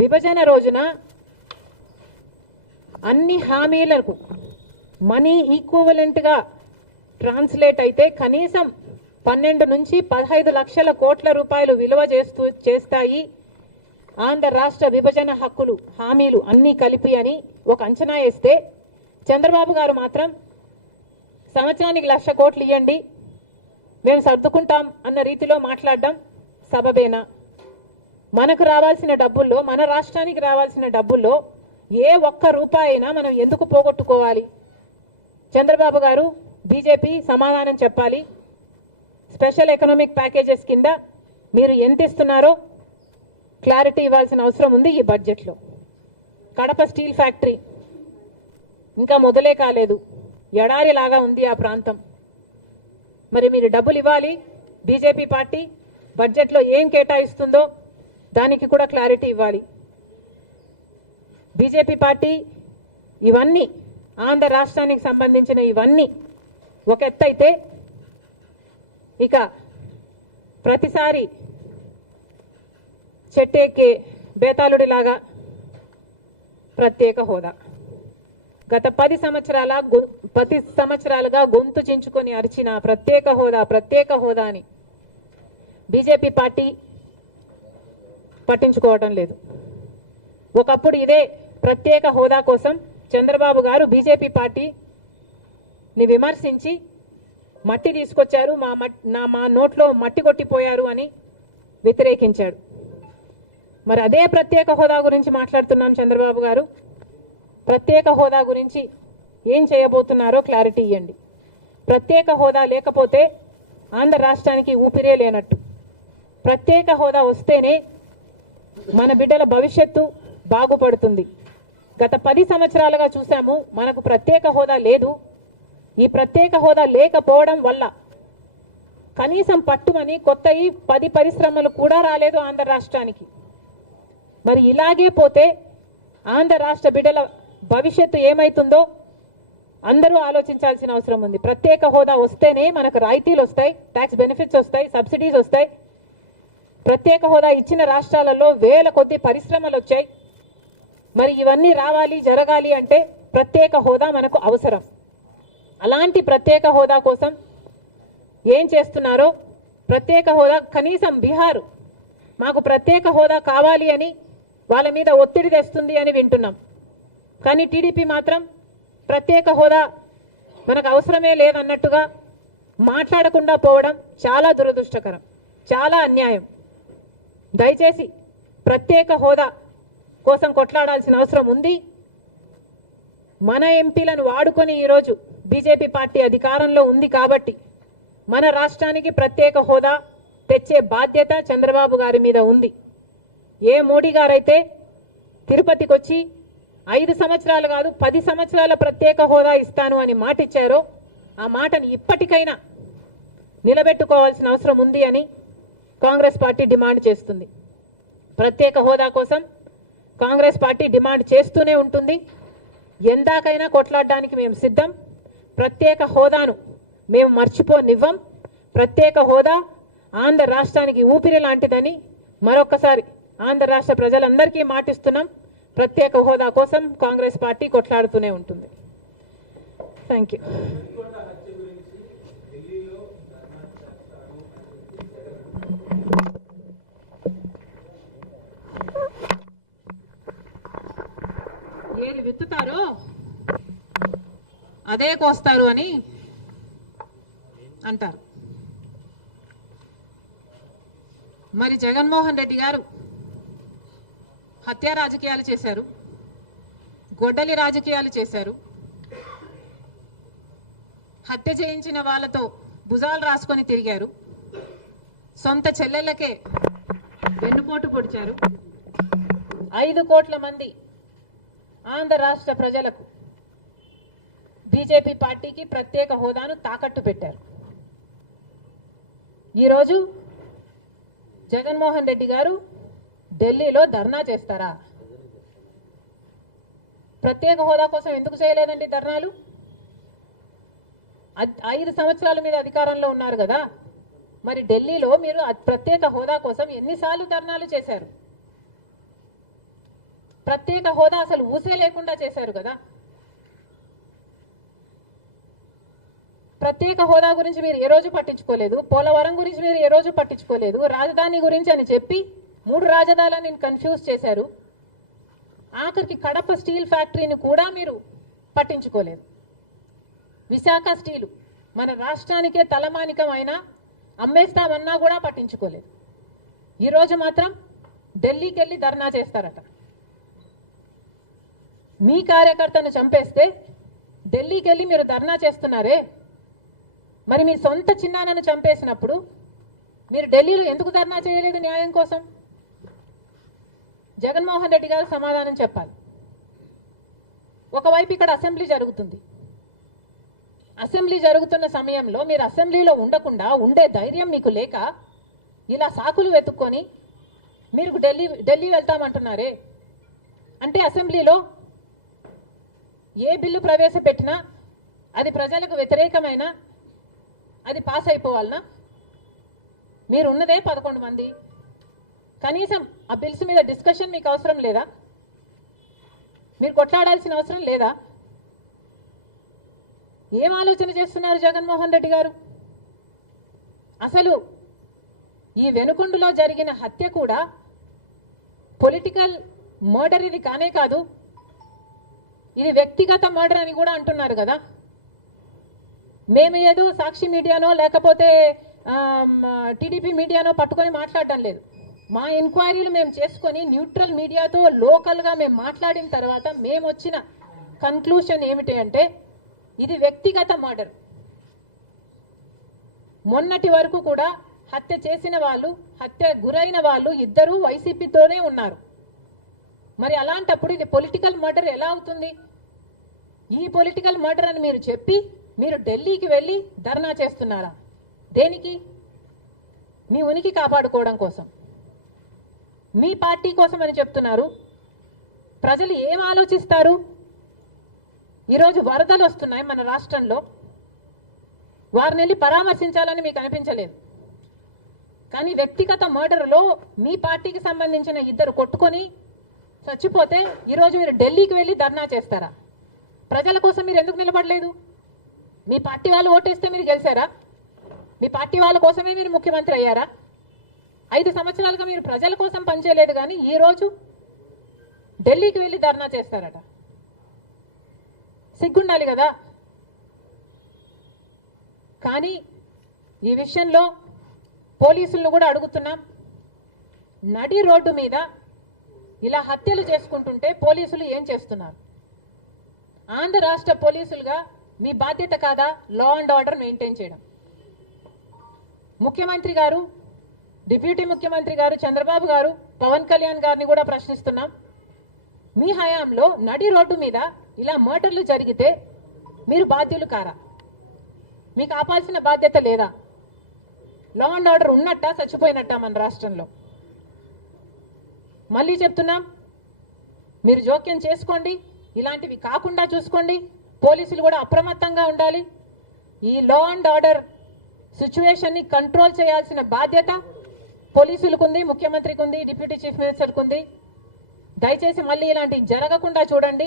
విభజన రోజున అన్ని హామీలకు మనీ ఈక్వలెంట్గా ట్రాన్స్లేట్ అయితే కనీసం పన్నెండు నుంచి పదహైదు లక్షల కోట్ల రూపాయలు విలువ చేస్తూ చేస్తాయి. ఆంధ్ర రాష్ట్ర విభజన హక్కులు హామీలు అన్నీ కలిపి అని ఒక అంచనా వేస్తే చంద్రబాబు గారు మాత్రం సంవత్సరానికి లక్ష కోట్లు ఇవ్వండి మేము సర్దుకుంటాం అన్న రీతిలో మాట్లాడడం సబబేనా? మనకు రావాల్సిన డబ్బుల్లో మన రాష్ట్రానికి రావాల్సిన డబ్బుల్లో ఏ ఒక్క రూపాయి అయినా మనం ఎందుకు పోగొట్టుకోవాలి? చంద్రబాబు గారు బీజేపీ సమాధానం చెప్పాలి. స్పెషల్ ఎకనామిక్ ప్యాకేజెస్ కింద మీరు ఎంత ఇస్తున్నారో క్లారిటీ ఇవ్వాల్సిన అవసరం ఉంది ఈ బడ్జెట్లో. కడప స్టీల్ ఫ్యాక్టరీ ఇంకా మొదలే కాలేదు. ఎడారి లాగా ఉంది ఆ ప్రాంతం. మరి మీరు డబ్బులు ఇవ్వాలి బీజేపీ పార్టీ బడ్జెట్లో ఏం కేటాయిస్తుందో దానికి కూడా క్లారిటీ ఇవ్వాలి. బీజేపీ పార్టీ ఇవన్నీ ఆంధ్ర రాష్ట్రానికి సంబంధించిన ఇవన్నీ ఒక ఎత్తైతే ఇక ప్రతిసారి చెట్టేకే బేతాళుడిలాగా ప్రత్యేక హోదా. గత పది సంవత్సరాల గొ- పది సంవత్సరాలుగా గొంతు చించుకొని అరిచిన ప్రత్యేక హోదా ప్రత్యేక హోదా అని బీజేపీ పార్టీ పట్టించుకోవటం లేదు. ఒకప్పుడు ఇదే ప్రత్యేక హోదా కోసం చంద్రబాబు గారు బీజేపీ పార్టీని విమర్శించి మట్టి తీసుకొచ్చారు మా మట్- నా మా నోట్లో మట్టి కొట్టిపోయారు అని వ్యతిరేకించాడు. మరి అదే ప్రత్యేక హోదా గురించి మాట్లాడుతున్నాం చంద్రబాబు గారు. ప్రత్యేక హోదా గురించి ఏం చేయబోతున్నారో క్లారిటీ ఇవ్వండి ప్రత్యేక హోదా లేకపోతే ఆంధ్ర రాష్ట్రానికి ఊపిరే లేనట్టు. ప్రత్యేక హోదా వస్తేనే మన బిడ్డల భవిష్యత్తు బాగుపడుతుంది. గత పది సంవత్సరాలుగా చూసాము మనకు ప్రత్యేక హోదా లేదు. ఈ ప్రత్యేక హోదా లేకపోవడం వల్ల కనీసం పట్టుమని కొత్తవి పది పరిశ్రమలు కూడా రాలేదు ఆంధ్ర రాష్ట్రానికి. మరి ఇలాగే పోతే ఆంధ్ర రాష్ట్ర బిడ్డల భవిష్యత్తు ఏమైతుందో అందరూ ఆలోచించాల్సిన అవసరం ఉంది. ప్రత్యేక హోదా వస్తేనే మనకు రాయితీలు వస్తాయి ట్యాక్స్ బెనిఫిట్స్ వస్తాయి సబ్సిడీస్ వస్తాయి. ప్రత్యేక హోదా ఇచ్చిన రాష్ట్రాలలో వేల కొద్ది పరిశ్రమలు వచ్చాయి. మరి ఇవన్నీ రావాలి జరగాలి అంటే ప్రత్యేక హోదా మనకు అవసరం. అలాంటి ప్రత్యేక హోదా కోసం ఏం చేస్తున్నారో ప్రత్యేక హోదా కనీసం బీహార్ మాకు ప్రత్యేక హోదా కావాలి అని వాళ్ళ మీద ఒత్తిడి తెస్తుంది అని వింటున్నాం. కానీ టీడీపీ మాత్రం ప్రత్యేక హోదా మనకు అవసరమే లేదన్నట్టుగా మాట్లాడకుండా పోవడం చాలా దురదృష్టకరం చాలా అన్యాయం. దయచేసి ప్రత్యేక హోదా కోసం కొట్లాడాల్సిన అవసరం ఉంది. మన ఎంపీలను వాడుకొని ఈరోజు బీజేపీ పార్టీ అధికారంలో ఉంది కాబట్టి మన రాష్ట్రానికి ప్రత్యేక హోదా తెచ్చే బాధ్యత చంద్రబాబు గారి మీద ఉంది. ఏ మోడీ గారైతే తిరుపతికి వచ్చి ఐదు సంవత్సరాలు కాదు పది సంవత్సరాల ప్రత్యేక హోదా ఇస్తాను అని మాటిచ్చారో ఆ మాటని ఇప్పటికైనా నిలబెట్టుకోవాల్సిన అవసరం ఉంది అని కాంగ్రెస్ పార్టీ డిమాండ్ చేస్తుంది. ప్రత్యేక హోదా కోసం కాంగ్రెస్ పార్టీ డిమాండ్ చేస్తూనే ఉంటుంది. ఎందాకైనా కొట్లాడడానికి మేము సిద్ధం. ప్రత్యేక హోదాను మేము మర్చిపోనివ్వం. ప్రత్యేక హోదా ఆంధ్ర రాష్ట్రానికి ఊపిరి లాంటిదని మరొకసారి ఆంధ్ర రాష్ట్ర ప్రజలందరికీ మాటిస్తున్నాం. ప్రత్యేక హోదా కోసం కాంగ్రెస్ పార్టీ కొట్లాడుతూనే ఉంటుంది. థ్యాంక్ యూ ఏది విత్తుతారో అదే కోస్తారు అని అంటారు. మరి జగన్మోహన్ రెడ్డి గారు హత్య రాజకీయాలు చేశారు గొడ్డలి రాజకీయాలు చేశారు హత్య చేయించిన వాళ్ళతో భుజాలు రాసుకొని తిరిగారు సొంత చెల్లెళ్ళకే వెన్నుపోటు పొడిచారు ఐదు కోట్ల మంది ఆంధ్ర రాష్ట్ర ప్రజలకు బీజేపీ పార్టీకి ప్రత్యేక హోదాను తాకట్టు పెట్టారు. ఈరోజు జగన్మోహన్ రెడ్డి గారు ఢిల్లీలో ధర్నా చేస్తారా? ప్రత్యేక హోదా కోసం ఎందుకు చేయలేదండి ధర్నాలు? ఐదు సంవత్సరాలు మీరు అధికారంలో ఉన్నారు కదా. మరి ఢిల్లీలో మీరు ప్రత్యేక హోదా కోసం ఎన్నిసార్లు ధర్నాలు చేశారు? ప్రత్యేక హోదా అసలు ఊసే లేకుండా చేశారు కదా. ప్రత్యేక హోదా గురించి మీరు ఏ రోజు పట్టించుకోలేదు? పోలవరం గురించి మీరు ఏ రోజు పట్టించుకోలేదు? రాజధాని గురించి అని చెప్పి మూడు రాజధానులను కన్ఫ్యూజ్ చేశారు. ఆఖరికి కడప స్టీల్ ఫ్యాక్టరీని కూడా మీరు పట్టించుకోలేదు. విశాఖ స్టీలు మన రాష్ట్రానికే తలమానికమైన అమ్మేస్తామన్నా కూడా పట్టించుకోలేదు. ఈరోజు మాత్రం ఢిల్లీకి వెళ్ళి ధర్నా చేస్తారట. మీ కార్యకర్తను చంపేస్తే ఢిల్లీకి వెళ్ళి మీరు ధర్నా చేస్తున్నారే? మరి మీ సొంత చిన్నాన్నను చంపేసినప్పుడు మీరు ఢిల్లీలో ఎందుకు ధర్నా చేయలేదు న్యాయం కోసం? జగన్మోహన్ రెడ్డి గారు సమాధానం చెప్పాలి. ఒకవైపు ఇక్కడ అసెంబ్లీ జరుగుతుంది. అసెంబ్లీ జరుగుతున్న సమయంలో మీరు అసెంబ్లీలో ఉండకుండా ఉండే ధైర్యం మీకు లేక ఇలా సాకులు వెతుక్కొని మీరు ఢిల్లీ ఢిల్లీ వెళ్తామంటున్నారే? అంటే అసెంబ్లీలో ఏ బిల్లు ప్రవేశపెట్టినా అది ప్రజలకు వ్యతిరేకమైన అది పాస్ అయిపోవాలనా? మీరు ఉన్నదే పదకొండు మంది. కనీసం ఆ బిల్స్ మీద డిస్కషన్ మీకు అవసరం లేదా? మీరు కొట్లాడాల్సిన అవసరం లేదా? ఏం ఆలోచన చేస్తున్నారు జగన్మోహన్ రెడ్డి గారు? అసలు ఈ వెనుకొండలో జరిగిన హత్య కూడా పొలిటికల్ మర్డర్ ఇది కానే కాదు. ఇది వ్యక్తిగత మర్డర్ అని కూడా అంటున్నారు కదా. మేము ఏదో సాక్షి మీడియానో లేకపోతే టీడీపీ మీడియానో పట్టుకొని మాట్లాడటం లేదు. మా ఎంక్వైరీలు మేము చేసుకొని న్యూట్రల్ మీడియాతో లోకల్గా మేము మాట్లాడిన తర్వాత మేము వచ్చిన కన్క్లూషన్ ఏమిటి అంటే ఇది వ్యక్తిగత మర్డర్ మొన్నటి వరకు కూడా హత్య చేసిన వాళ్ళు హత్య గురైన వాళ్ళు ఇద్దరూ వైసీపీతోనే ఉన్నారు. మరి అలాంటప్పుడు ఇది పొలిటికల్ మర్డర్ ఎలా అవుతుంది? ఈ పొలిటికల్ మర్డర్ అని మీరు చెప్పి మీరు ఢిల్లీకి వెళ్ళి ధర్నా చేస్తున్నారా? దేనికి? మీ ఉనికి కాపాడుకోవడం కోసం. మీ పార్టీ కోసం అని చెప్తున్నారు. ప్రజలు ఏం ఆలోచిస్తారు? ఈరోజు వరదలు వస్తున్నాయి మన రాష్ట్రంలో. వారిని వెళ్ళి పరామర్శించాలని మీకు అనిపించలేదు. కానీ వ్యక్తిగత మర్డర్లో మీ పార్టీకి సంబంధించిన ఇద్దరు కొట్టుకొని చచ్చిపోతే ఈరోజు మీరు ఢిల్లీకి వెళ్ళి ధర్నా చేస్తారా? ప్రజల కోసం మీరు ఎందుకు నిలబడలేదు? మీ పార్టీ వాళ్ళు ఓటేస్తే మీరు గెలిచారా? మీ పార్టీ వాళ్ళ కోసమే మీరు ముఖ్యమంత్రి అయ్యారా? ఐదు సంవత్సరాలుగా మీరు ప్రజల కోసం పనిచేయలేదు కానీ ఈ రోజు ఢిల్లీకి వెళ్ళి ధర్నా చేస్తారట. సిగ్గుండాలి కదా? కానీ ఈ విషయంలో పోలీసులను కూడా అడుగుతున్నాం. నడి రోడ్డు మీద ఇలా హత్యలు చేసుకుంటుంటే పోలీసులు ఏం చేస్తున్నారు? ఆంధ్ర రాష్ట్ర పోలీసులుగా మీ బాధ్యత కాదా లా అండ్ ఆర్డర్ మెయింటైన్ చేయడం. ముఖ్యమంత్రి గారు డిప్యూటీ ముఖ్యమంత్రి గారు చంద్రబాబు గారు పవన్ కళ్యాణ్ గారిని కూడా ప్రశ్నిస్తున్నాం. మీ హయాంలో నడి రోడ్డు మీద ఇలా మర్డర్లు జరిగితే మీరు బాధ్యులు కారా? మీకు ఆపాల్సిన బాధ్యత లేదా? లా అండ్ ఆర్డర్ ఉన్నట్టా చచ్చిపోయినట్టా మన రాష్ట్రంలో? మళ్ళీ చెప్తున్నాం మీరు జోక్యం చేసుకోండి ఇలాంటివి కాకుండా చూసుకోండి. పోలీసులు కూడా అప్రమత్తంగా ఉండాలి. ఈ లా అండ్ ఆర్డర్ సిచ్యువేషన్ని కంట్రోల్ చేయాల్సిన బాధ్యత పోలీసులకు ఉంది ముఖ్యమంత్రికి ఉంది డిప్యూటీ చీఫ్ మినిస్టర్కి ఉంది దయచేసి మళ్ళీ ఇలాంటివి జరగకుండా చూడండి.